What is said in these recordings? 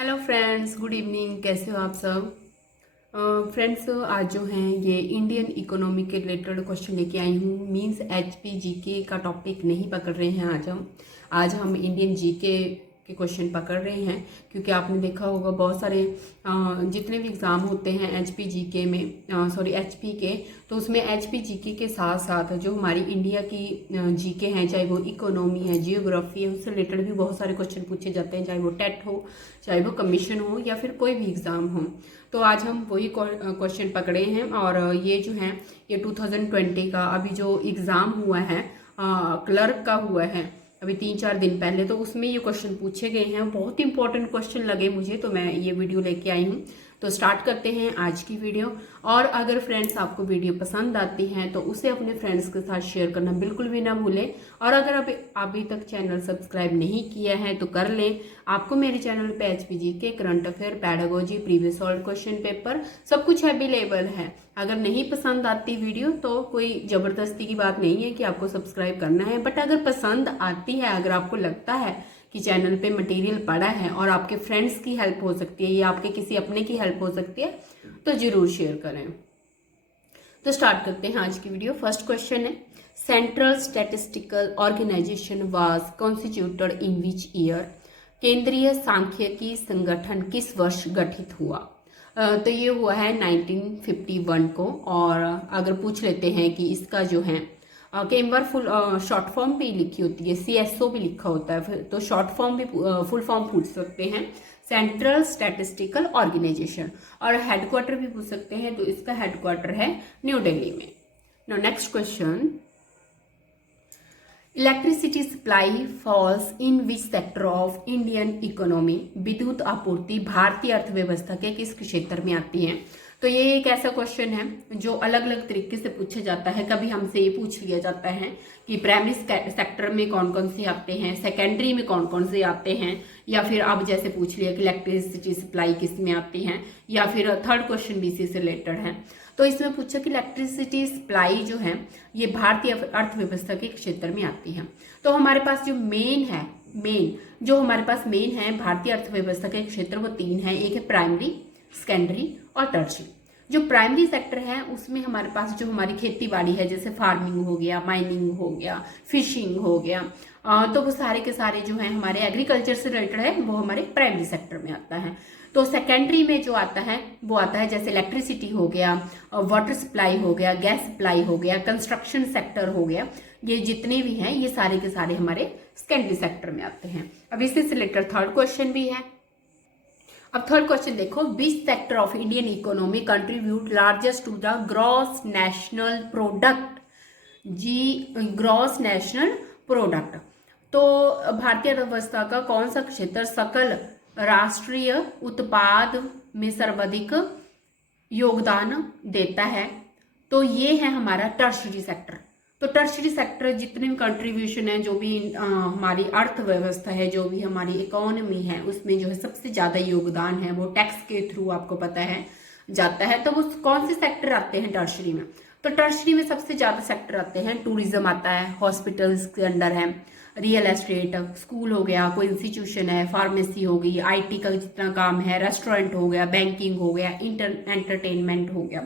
Hello friends, good evening. कैसे हो आप सब? फ्रेंड्स, आज जो है ये इंडियन इकोनॉमी के रिलेटेड क्वेश्चन लेके आई हूँ। मींस जीके का टॉपिक नहीं पकड़ रहे हैं आज हम इंडियन जीके के क्वेश्चन पकड़ रहे हैं, क्योंकि आपने देखा होगा बहुत सारे जितने भी एग्ज़ाम होते हैं जीके में, सॉरी एचपी के, तो उसमें जीके के साथ साथ जो हमारी इंडिया की जीके हैं, चाहे वो इकोनॉमी है, जियोग्राफी है, उससे रिलेटेड भी बहुत सारे क्वेश्चन पूछे जाते हैं, चाहे वो टेट हो, चाहे वो कमीशन हो, या फिर कोई भी एग्ज़ाम हो। तो आज हम वही क्वेश्चन पकड़े हैं। और ये जो है ये 2020 का अभी जो एग्ज़ाम हुआ है, क्लर्क का हुआ है अभी 3-4 दिन पहले, तो उसमें ये क्वेश्चन पूछे गए हैं। बहुत इंपॉर्टेंट क्वेश्चन लगे मुझे, तो मैं ये वीडियो लेके आई हूँ। तो स्टार्ट करते हैं आज की वीडियो। और अगर फ्रेंड्स आपको वीडियो पसंद आती हैं तो उसे अपने फ्रेंड्स के साथ शेयर करना बिल्कुल भी ना भूलें। और अगर अभी तक चैनल सब्सक्राइब नहीं किया है तो कर लें। आपको मेरे चैनल पे एचपीजी के current affair, pedagogy, previous solve question paper सब कुछ अवेलेबल है। अगर नहीं पसंद आती वीडियो तो कोई जबरदस्ती की बात नहीं है कि आपको सब्सक्राइब करना है, बट अगर पसंद आती है, अगर आपको लगता है कि चैनल पे मटेरियल पड़ा है और आपके फ्रेंड्स की हेल्प हो सकती है या आपके किसी अपने की हेल्प हो सकती है, तो जरूर शेयर करें। तो स्टार्ट करते हैं आज की वीडियो। फर्स्ट क्वेश्चन है, central statistical organisation was constituted in which year? केंद्रीय सांख्यिकी संगठन किस वर्ष गठित हुआ? तो ये हुआ है 1951 को। और अगर पूछ लेते हैं कि इसका जो है कई बार शॉर्ट फॉर्म भी लिखी होती है, CSO भी लिखा होता है, तो शॉर्ट फॉर्म भी फुल फॉर्म पूछ सकते हैं, सेंट्रल स्टैटिस्टिकल ऑर्गेनाइजेशन। और हेडक्वार्टर भी पूछ सकते हैं, तो इसका हेडक्वार्टर है न्यू दिल्ली में। Now next question, electricity supply falls in which sector of Indian economy? विद्युत आपूर्ति भारतीय अर्थव्यवस्था के किस क्षेत्र में आती है? तो ये एक ऐसा क्वेश्चन है जो अलग अलग तरीके से पूछा जाता है। कभी हमसे ये पूछ लिया जाता है कि प्राइमरी सेक्टर में कौन कौन से आते हैं, सेकेंडरी में कौन कौन से आते हैं, या फिर अब जैसे पूछ लिया कि इलेक्ट्रिसिटी सप्लाई किस में आती है, या फिर थर्ड क्वेश्चन भी इसी से रिलेटेड है। तो इसमें पूछा कि इलेक्ट्रिसिटी सप्लाई जो है ये भारतीय अर्थव्यवस्था के क्षेत्र में आती है। तो हमारे पास जो मेन है भारतीय अर्थव्यवस्था के क्षेत्र, वो 3 है। एक है प्राइमरी, सेकेंडरी और टर्शियरी। जो प्राइमरी सेक्टर है उसमें हमारे पास जो हमारी खेती बाड़ी है, जैसे फार्मिंग हो गया, माइनिंग हो गया, फिशिंग हो गया, तो वो सारे के सारे जो है हमारे एग्रीकल्चर से रिलेटेड है, वो हमारे प्राइमरी सेक्टर में आता है। तो सेकेंडरी में जो आता है वो आता है जैसे इलेक्ट्रिसिटी हो गया, वाटर सप्लाई हो गया, गैस सप्लाई हो गया, कंस्ट्रक्शन सेक्टर हो गया, ये जितने भी हैं ये सारे के सारे हमारे सेकेंडरी सेक्टर में आते हैं। अब इससे रिलेटेड थर्ड क्वेश्चन भी है। अब थर्ड क्वेश्चन देखो, which sector of Indian economy contribute largest to the gross national product? Gross national product. तो भारतीय अर्थव्यवस्था का कौन सा क्षेत्र सकल राष्ट्रीय उत्पाद में सर्वाधिक योगदान देता है? तो ये है हमारा टर्शरी सेक्टर। तो टर्शरी सेक्टर जितने भी कंट्रीब्यूशन है, जो भी हमारी अर्थव्यवस्था है, जो भी हमारी इकोनॉमी है, उसमें जो है सबसे ज्यादा योगदान है वो टैक्स के थ्रू आपको पता है जाता है। तो वो कौन से सेक्टर आते हैं टर्शरी में? तो टर्शरी में सबसे ज्यादा सेक्टर आते हैं, टूरिज्म आता है, हॉस्पिटल्स के अंडर है, रियल एस्टेट, स्कूल हो गया, कोई इंस्टीट्यूशन है, फार्मेसी हो गई, IT का जितना काम है, रेस्टोरेंट हो गया, बैंकिंग हो गया, एंटरटेनमेंट हो गया।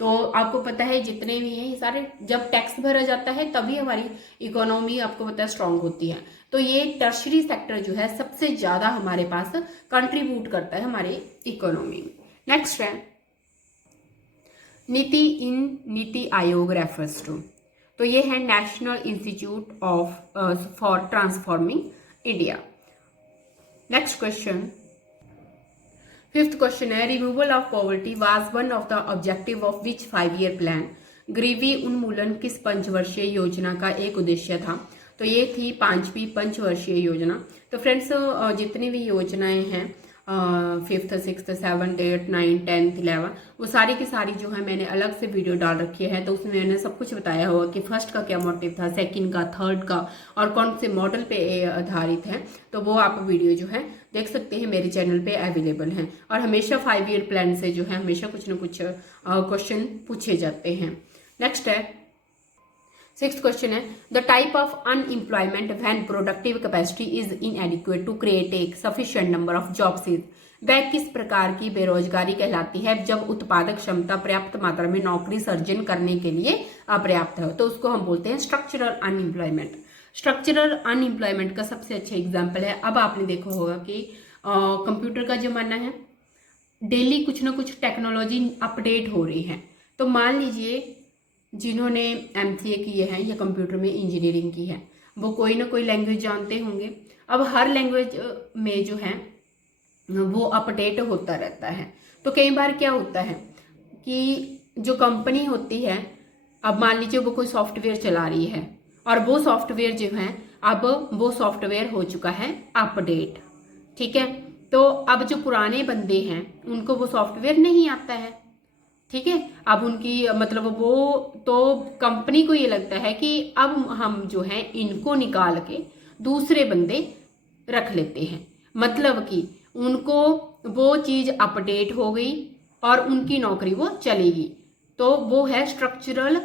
तो आपको पता है जितने भी हैं ये सारे, जब टैक्स भरा जाता है तभी हमारी इकोनॉमी आपको पता है स्ट्रांग होती है। तो ये टर्शरी सेक्टर जो है सबसे ज्यादा हमारे पास कंट्रीब्यूट करता है हमारे इकोनॉमी में। नेक्स्ट है, नीति आयोग रेफर्स टू? तो ये है National Institute for Transforming India. Next question, fifth question है, removal of poverty was one of the objective of which 5-year plan? गरीबी उन्मूलन किस पंचवर्षीय योजना का एक उद्देश्य था? तो ये थी 5वीं पंचवर्षीय योजना। तो फ्रेंड्स, जितनी भी योजनाएं हैं 5th, 6th, 7th, 8th, 9th, 10th, 11th, वो सारी की सारी जो है मैंने अलग से वीडियो डाल रखी है। तो उसमें मैंने सब कुछ बताया होगा कि फर्स्ट का क्या मोटिव था, सेकंड का, थर्ड का, और कौन से मॉडल पे आधारित है। तो वो आप वीडियो जो है देख सकते हैं, मेरे चैनल पे अवेलेबल हैं। और हमेशा 5-year प्लान से जो है हमेशा कुछ ना कुछ क्वेश्चन पूछे जाते हैं। नेक्स्ट है, सिक्स्थ क्वेश्चन है the type of unemployment when productive capacity is inadequate to create a sufficient number of jobs is, वह किस प्रकार की बेरोजगारी कहलाती है जब उत्पादक क्षमता पर्याप्त मात्रा में नौकरी सर्जन करने के लिए अपर्याप्त है। तो उसको हम बोलते हैं स्ट्रक्चरल अनएम्प्लॉयमेंट। स्ट्रक्चरल अनएम्प्लॉयमेंट का सबसे अच्छा एग्जाम्पल है, अब आपने देखा होगा कि कंप्यूटर का जमाना है, डेली कुछ ना कुछ टेक्नोलॉजी अपडेट हो रही है। तो मान लीजिए जिन्होंने एमसीए किए हैं या कंप्यूटर में इंजीनियरिंग की है, वो कोई ना कोई लैंग्वेज जानते होंगे। अब हर लैंग्वेज में जो है वो अपडेट होता रहता है। तो कई बार क्या होता है कि जो कंपनी होती है, अब मान लीजिए वो कोई सॉफ्टवेयर चला रही है और वो सॉफ्टवेयर जो है अब वो सॉफ्टवेयर हो चुका है अपडेट, ठीक है। तो अब जो पुराने बंदे हैं उनको वो सॉफ्टवेयर नहीं आता है, ठीक है। अब उनकी मतलब वो तो कंपनी को ये लगता है कि अब हम जो है इनको निकाल के दूसरे बंदे रख लेते हैं, मतलब कि उनको वो चीज अपडेट हो गई और उनकी नौकरी वो चलेगी। तो वो है स्ट्रक्चरल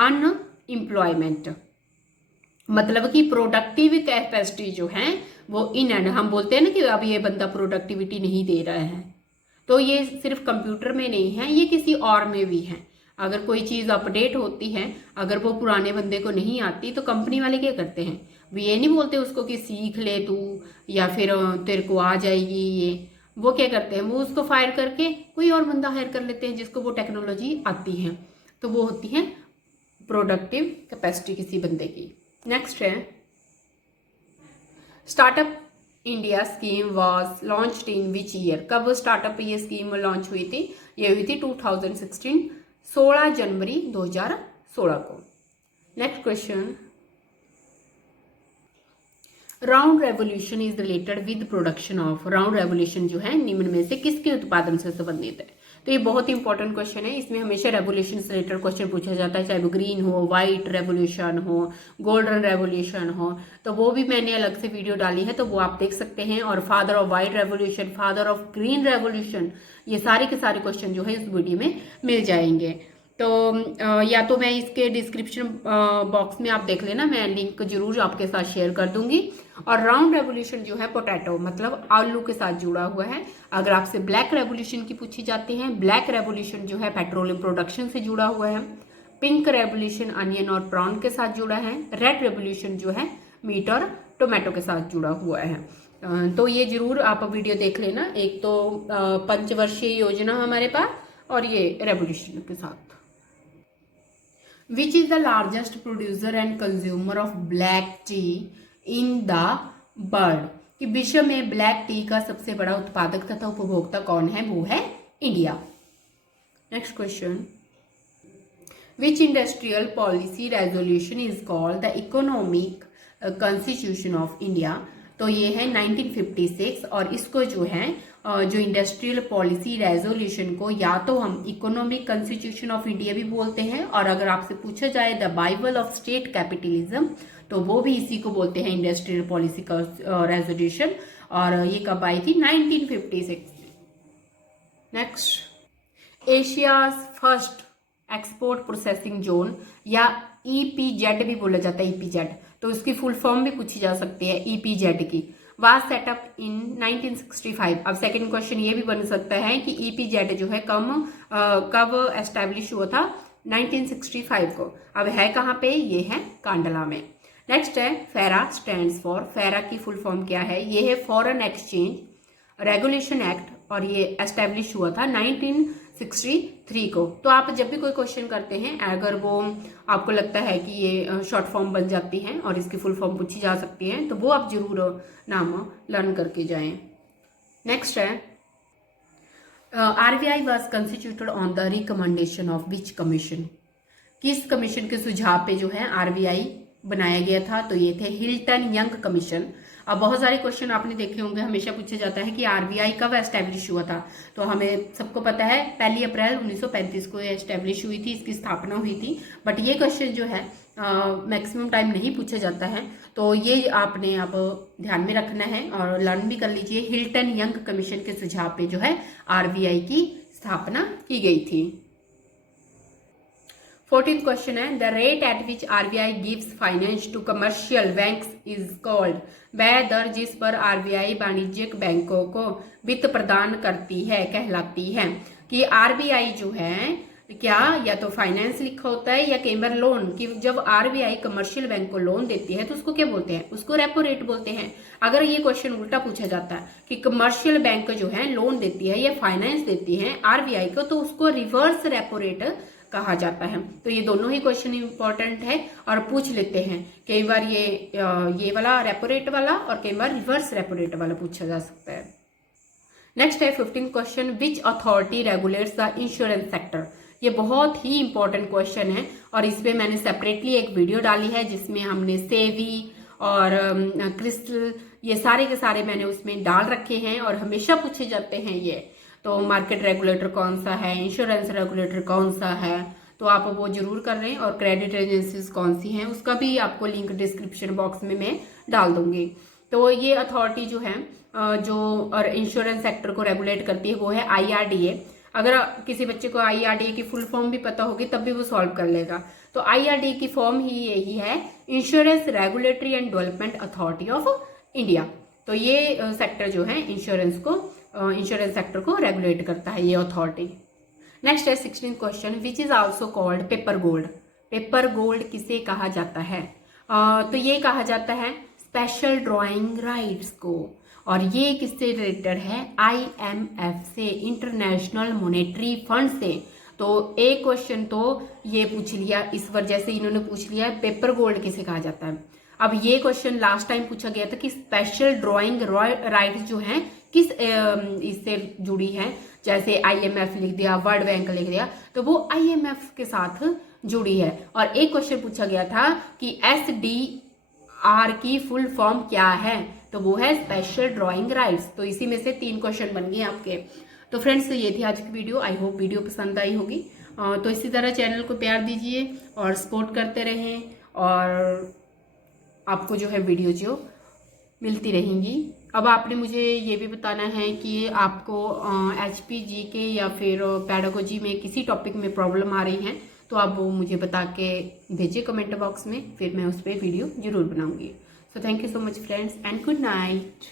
अनएम्प्लॉयमेंट, मतलब कि प्रोडक्टिव कैपेसिटी जो है वो हम बोलते हैं ना कि अब ये बंदा प्रोडक्टिविटी नहीं दे रहा है। तो ये सिर्फ कंप्यूटर में नहीं है, ये किसी और में भी है। अगर कोई चीज़ अपडेट होती है, अगर वो पुराने बंदे को नहीं आती तो कंपनी वाले क्या करते हैं, वो ये नहीं बोलते उसको कि सीख ले तू या फिर तेरे को आ जाएगी ये, वो क्या करते हैं, वो उसको फायर करके कोई और बंदा हायर कर लेते हैं जिसको वो टेक्नोलॉजी आती है। तो वो होती है प्रोडक्टिव कैपेसिटी किसी बंदे की। नेक्स्ट है startup India scheme was launched in which year, कब स्टार्टअप ये स्कीम लॉन्च हुई थी, ये हुई थी 2016 16 जनवरी 2016 को। Next question round revolution is related with production of, round revolution जो है निम्न में से किसके उत्पादन से संबंधित है। तो ये बहुत इंपॉर्टेंट क्वेश्चन है, इसमें हमेशा रेवोल्यूशन से रिलेटेड क्वेश्चन पूछा जाता है, चाहे वो ग्रीन हो, व्हाइट रेवोल्यूशन हो, गोल्डन रेवोल्यूशन हो। तो वो भी मैंने अलग से वीडियो डाली है, तो वो आप देख सकते हैं। और father of white revolution, father of green revolution, ये सारे के सारे क्वेश्चन जो है इस वीडियो में मिल जाएंगे। तो या तो मैं इसके डिस्क्रिप्शन बॉक्स में आप देख लेना, मैं लिंक जरूर आपके साथ शेयर कर दूंगी। और राउंड रेवोल्यूशन जो है पोटैटो मतलब आलू के साथ जुड़ा हुआ है। अगर आपसे ब्लैक रेवोल्यूशन की पूछी जाती है, ब्लैक रेवोल्यूशन जो है पेट्रोलियम प्रोडक्शन से जुड़ा हुआ है। पिंक रेवोल्यूशन अनियन और प्राउन के साथ जुड़ा है। रेड रेवोल्यूशन जो है मीट और टोमेटो के साथ जुड़ा हुआ है। तो ये जरूर आप वीडियो देख लेना। एक तो पंचवर्षीय योजना हमारे पास और ये रेवोल्यूशन के साथ। Which is the largest producer and consumer of black T in the world, कि विश्व में ब्लैक टी का सबसे बड़ा उत्पादक तथा उपभोक्ता कौन है, वो है India. Next question which industrial policy resolution is called the economic constitution of India. तो ये है 1956 और इसको जो है जो इंडस्ट्रियल पॉलिसी रेजोल्यूशन को या तो हम इकोनॉमिक कॉन्स्टिट्यूशन ऑफ इंडिया भी बोलते हैं, और अगर आपसे पूछा जाए the Bible of state capitalism तो वो भी इसी को बोलते हैं इंडस्ट्रियल पॉलिसी का रेजोल्यूशन। और ये कब आई थी, 1956। Next Asia's first export processing zone या EPZ भी बोला जाता है, EPZ, तो उसकी फुल फॉर्म भी पूछी जा सकती है EPZ की, वाज सेटअप इन 1965। अब सेकंड क्वेश्चन ये भी बन सकता है कि EPZ जो है कब एस्टेब्लिश हुआ था, 1965 को। अब है कहाँ पे, ये है कांडला में। नेक्स्ट है फेरा स्टैंड्स फॉर, फेरा की फुल फॉर्म क्या है, ये है फॉरेन एक्सचेंज रेगुलेशन एक्ट और ये एस्टेब्लिश हुआ था 1963 को। तो आप जब भी कोई क्वेश्चन करते हैं, अगर वो आपको लगता है कि ये शॉर्ट फॉर्म बन जाती है और इसकी फुल फॉर्म पूछी जा सकती है, तो वो आप जरूर नाम लर्न करके जाएं। नेक्स्ट है RBI was constituted on the recommendation of which commission, किस कमीशन के सुझाव पे जो है RBI बनाया गया था, तो ये थे हिल्टन यंग कमीशन। अब बहुत सारे क्वेश्चन आपने देखे होंगे, हमेशा पूछा जाता है कि RBI कब एस्टेब्लिश हुआ था, तो हमें सबको पता है 1 अप्रैल 1935 को ये एस्टेब्लिश हुई थी, इसकी स्थापना हुई थी। बट ये क्वेश्चन जो है मैक्सिमम टाइम नहीं पूछा जाता है, तो ये आपने अब ध्यान में रखना है और लर्न भी कर लीजिए। हिल्टन यंग कमीशन के सुझाव पे जो है RBI की स्थापना की गई थी। 14th क्वेश्चन है, the rate at which RBI gives finance to commercial banks is called. वह दर जिस पर आरबीआई वाणिज्यिक बैंकों को वित्त प्रदान करती है कहलाती है। कि आरबीआई जो है क्या या तो फाइनेंस लिखा होता है या कई बार लोन, कि जब आरबीआई कमर्शियल बैंक को लोन देती है तो उसको क्या बोलते हैं, उसको रेपो रेट बोलते हैं। अगर ये क्वेश्चन उल्टा पूछा जाता है कि कमर्शियल बैंक जो है लोन देती है या फाइनेंस देती है आरबीआई को, तो उसको रिवर्स रेपो रेट कहा जाता है। तो ये दोनों ही क्वेश्चन इंपॉर्टेंट है और पूछ लेते हैं कई बार, ये वाला रेपो रेट वाला और कई बार रिवर्स रेपो रेट वाला पूछा जा सकता है। नेक्स्ट है 15th question, which authority regulates the insurance sector. ये बहुत ही इंपॉर्टेंट क्वेश्चन है और इस पे मैंने सेपरेटली एक वीडियो डाली है जिसमें हमने सेवी और क्रिस्टल ये सारे के सारे मैंने उसमें डाल रखे हैं और हमेशा पूछे जाते हैं ये। तो मार्केट रेगुलेटर कौन सा है, इंश्योरेंस रेगुलेटर कौन सा है, तो आप वो जरूर कर रहे हैं। और क्रेडिट एजेंसीज कौन सी हैं उसका भी आपको लिंक डिस्क्रिप्शन बॉक्स में मैं डाल दूंगी। तो ये अथॉरिटी जो है जो और इंश्योरेंस सेक्टर को रेगुलेट करती है वो है IRDA। अगर किसी बच्चे को IRDA की फुल फॉर्म भी पता होगी तब भी वो सॉल्व कर लेगा। तो IRDA की फॉर्म ही यही है, insurance regulatory and development authority of India. तो ये सेक्टर जो है इंश्योरेंस सेक्टर को रेगुलेट करता है ये अथॉरिटी। नेक्स्ट है 16th question, which is also called paper gold. Paper gold किसे कहा जाता है? तो ये कहा जाता है स्पेशल ड्राइंग राइट्स को। और ये किससे रिलेटेड है? IMF से, इंटरनेशनल मॉनेटरी फंड से। तो एक क्वेश्चन तो ये पूछ लिया इस वजह से इन्होंने पूछ लिया पेपर गोल्ड किसे कहा जाता है। अब ये क्वेश्चन लास्ट टाइम पूछा गया था कि स्पेशल ड्राइंग राइट्स जो है किस इससे जुड़ी है, जैसे IMF लिख दिया, वर्ल्ड बैंक लिख दिया, तो वो IMF के साथ जुड़ी है। और एक क्वेश्चन पूछा गया था कि SDR की फुल फॉर्म क्या है, तो वो है स्पेशल ड्राइंग राइट्स। तो इसी में से 3 क्वेश्चन बन गए आपके। तो फ्रेंड्स ये थी आज की वीडियो, आई होप वीडियो पसंद आई होगी। तो इसी तरह चैनल को प्यार दीजिए और सपोर्ट करते रहें और आपको जो है वीडियो जो मिलती रहेंगी। अब आपने मुझे ये भी बताना है कि आपको HPGK या फिर पेडागोजी में किसी टॉपिक में प्रॉब्लम आ रही है तो आप वो मुझे बता के भेजिए कमेंट बॉक्स में, फिर मैं उस पर वीडियो जरूर बनाऊंगी। So thank you so much friends and good night.